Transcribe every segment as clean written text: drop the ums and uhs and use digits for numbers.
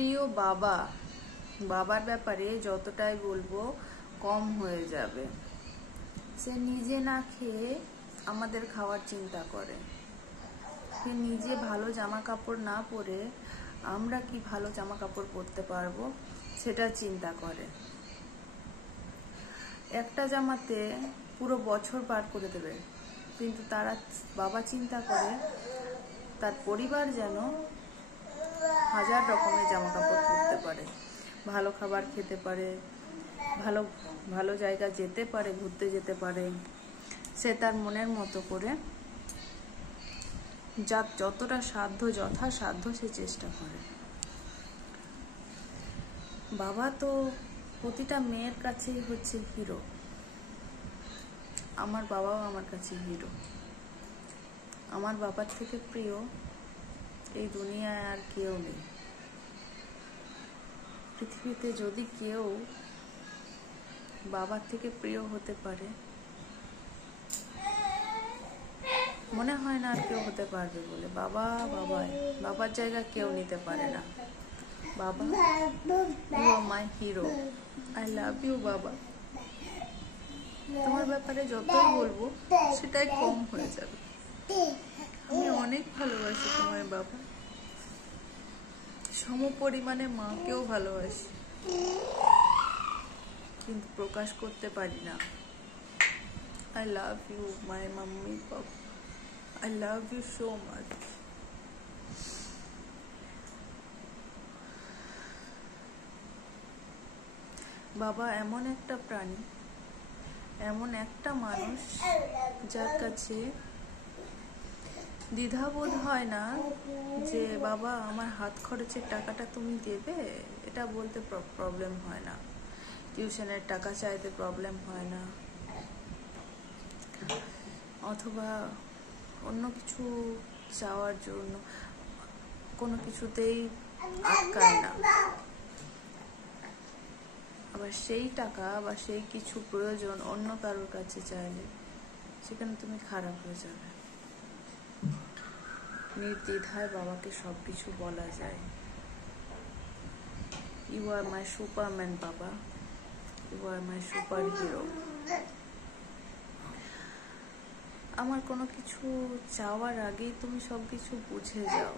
প্রিয় বাবা, বাবার ব্যাপারে যতটাই বলবো কম হয়ে যাবে। সে নিজে না খেয়ে আমাদের খাওয়ার চিন্তা করে। সে নিজে ভালো জামা কাপড় না পরে আমরা কি ভালো জামা কাপড় পরতে পারবো সেটা চিন্তা করে। একটা জামাতে পুরো বছর পার করে দেবে, কিন্তু বাবা চিন্তা করে তার পরিবার যেন হাজার রকমের জামা কাপড় পরতে পারে, ভালো খাবার খেতে পারে, ভালো ভালো জায়গা যেতে পারে, ঘুরতে যেতে পারে। সে তার মনের মতো করে যতটা সাধ্য যথাসাধ্য সে চেষ্টা করে। বাবা তো প্রতিটা মেয়ের কাছেই হচ্ছে হিরো। আমার বাবাও আমার কাছে হিরো। আমার বাবার থেকে প্রিয় এই দুনিয়ায় আর কেউ নেই। পৃথিবীতে যদি কেউ বাবার থেকে প্রিয় হতে পারে, মনে হয় না আর কেউ হতে পারবে বলে। বাবার জায়গা কেউ নিতে পারে না। বাবা, you are my hero. I love you বাবা। তোমার ব্যাপারে যতই বলবো সেটাই কম হয়ে যাবে। আমি অনেক ভালোবাসি তোমার বাবা, সম পরিমাণে মাকেও ভালোবাসি, কিন্তু প্রকাশ করতে পারি না। I love you, my mummy, papa. I love you so much. বাবা এমন একটা প্রাণী, এমন একটা মানুষ যার কাছে দ্বিধাবোধ হয় না যে বাবা আমার হাত খরচের টাকাটা তুমি দেবে, এটা বলতে প্রবলেম হয় না। টিউশনের টাকা চাইতে প্রবলেম হয় না, অথবা অন্য কিছু চাওয়ার জন্য কোনো কিছুতেই আটকায় না। আবার সেই টাকা বা সেই কিছু প্রয়োজন অন্য কারোর কাছে চাইলে সেখানে তুমি খারাপ হয়ে যাবে। নির্দ্বিধায় বাবাকে সবকিছু বলা যায়। ইউ আর মাই সুপারম্যান বাবা, you are my super hero. আমার কোনো কিছু চাওয়ার আগেই তুমি সবকিছু বুঝে যাও,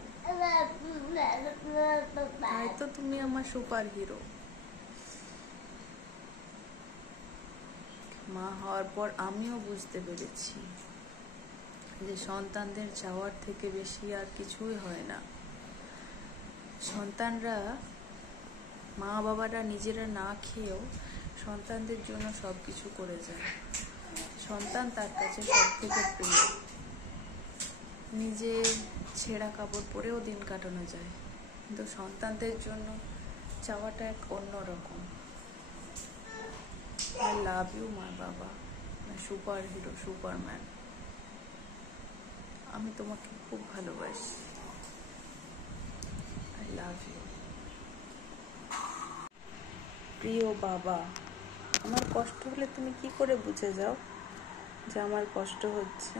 তাই তো তুমি আমার সুপার হিরো। মা হওয়ার পর আমিও বুঝতে পেরেছি যে সন্তানদের চাওয়ার থেকে বেশি আর কিছুই হয় না। সন্তানরা, মা বাবারা নিজেরা না খেয়েও সন্তানদের জন্য সবকিছু করে যায়। সন্তান তার কাছে সব থেকে প্রিয়। নিজে ছেঁড়া কাপড় পরেও দিন কাটানো যায়, কিন্তু সন্তানদের জন্য চাওয়াটা এক অন্যরকম। I love you my বাবা, my সুপার হিরো, সুপারম্যান। আমি তোমাকে খুব ভালোবাসি। I love you. প্রিয় বাবা, আমার কষ্ট হলে তুমি কি করে বুঝে যাও যে আমার কষ্ট হচ্ছে?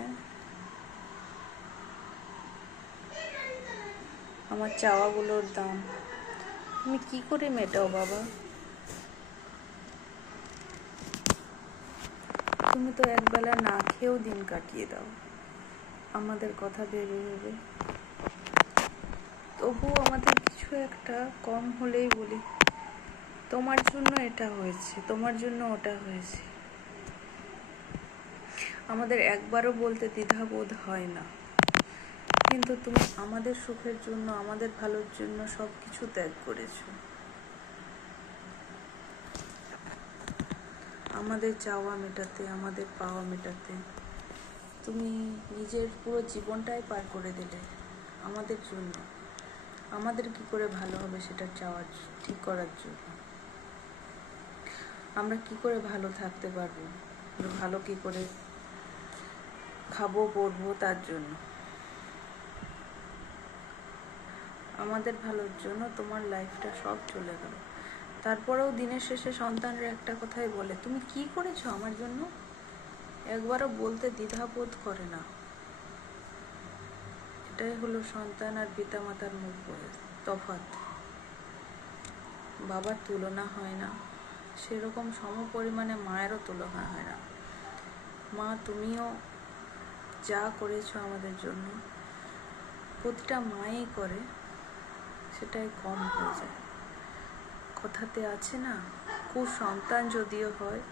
আমার চাওয়াগুলোর দাম তুমি কি করে মেটাও বাবা? তুমি তো একবেলা না খেয়েও দিন কাটিয়ে দাও আমাদের কথা ভেবে ভেবে। তবুও আমাদের কিছু একটা কম হলেই বলি তোমার জন্য এটা হয়েছে, তোমার জন্য ওটা হয়েছে। আমাদের একবারও বলতে দ্বিধাবোধ হয় না, কিন্তু তুমি আমাদের সুখের জন্য, আমাদের ভালোর জন্য সবকিছু ত্যাগ করেছো। আমাদের চাওয়া মেটাতে, আমাদের পাওয়া মেটাতে তুমি নিজের পুরো জীবনটাই পার করে দিলে আমাদের জন্য। আমাদের কি করে ভালো হবে সেটা চাওয়ার, ঠিক করার জন্য। আমরা কি করে ভালো থাকতে পারবো, ভালো কি করে খাবো পরবো তার জন্য। আমাদের ভালোর জন্য তোমার লাইফটা সব চলে গেল। তারপরেও দিনের শেষে সন্তানরা একটা কথাই বলে, তুমি কি করেছো আমার জন্য? একবারও বলতে দ্বিধাবোধ করে না। এটাই হলো সন্তান আর পিতামাতার তফাৎ। বাবার তুলনা হয় না, সেরকম সম পরিমাণে মায়েরও তুলনা হয় না। মা, তুমিও যা করেছো আমাদের জন্য, প্রতিটা মাই করে, সেটাই কম হয়ে যায়। কথাতে আছে না, কুসন্তান যদিও হয়,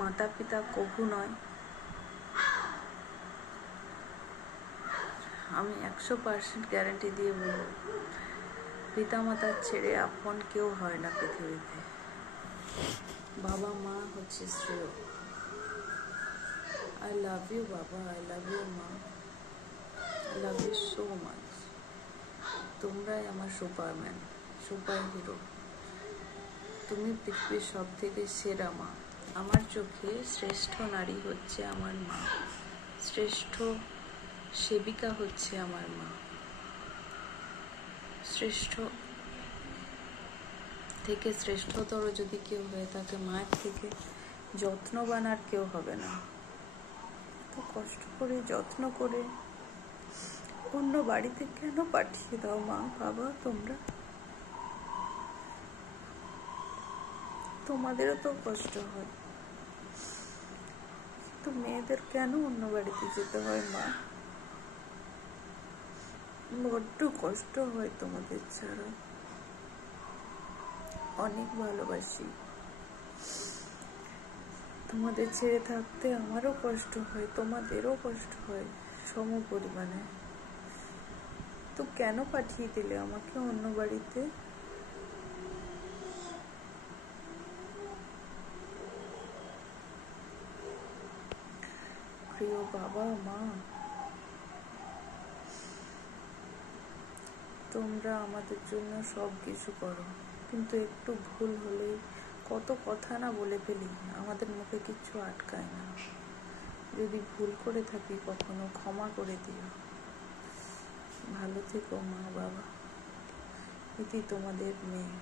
মাতা পিতা কভু নয়। আমি 100% গ্যারান্টি দিয়ে বলবো, পিতা মাতার ছেড়ে আপন কেউ হয় না পৃথিবীতে। বাবা মা হচ্ছে শ্রেয়। আই লাভ ইউ বাবা, আই লাভ ইউ মা, I love you so much. তোমরাই আমার সুপারম্যান, সুপার হিরো। তুমি পৃথিবীর সব থেকে সেরা মা। আমার চোখে শ্রেষ্ঠ নারী হচ্ছে আমার মা, শ্রেষ্ঠ সেবিকা হচ্ছে আমার মা, শ্রেষ্ঠ থেকে শ্রেষ্ঠতর যদি কেউ হয়ে থাকে, মায়ের থেকে যত্নবান আর কেউ হবে না। তো কষ্ট করে যত্ন করে অন্য বাড়িতে কেন পাঠিয়ে দাও মা বাবা? তোমাদেরও তো কষ্ট হয়, তো মেয়েদের কেন অন্য বাড়িতে যেতে হয় মা? বড্ড কষ্ট হয় তোমাদের ছাড়া। অনেক ভালোবাসি তোমাদের ছেড়ে থাকতে। আমারও কষ্ট হয়, তোমাদেরও কষ্ট হয় সম পরিমাণে। তো কেন পাঠিয়ে দিলে আমাকে অন্য বাড়িতে? প্রিয় বাবা মা, তোমরা আমাদের জন্য সব কিছু করো, কিন্তু একটু ভুল হলেই কত কথা না বলে ফেলি, আমাদের মুখে কিচ্ছু আটকায় না। যদি ভুল করে থাকি কখনো, ক্ষমা করে দিও। ভালো থেকো মা বাবা। ইতি তোমাদের মেয়ে।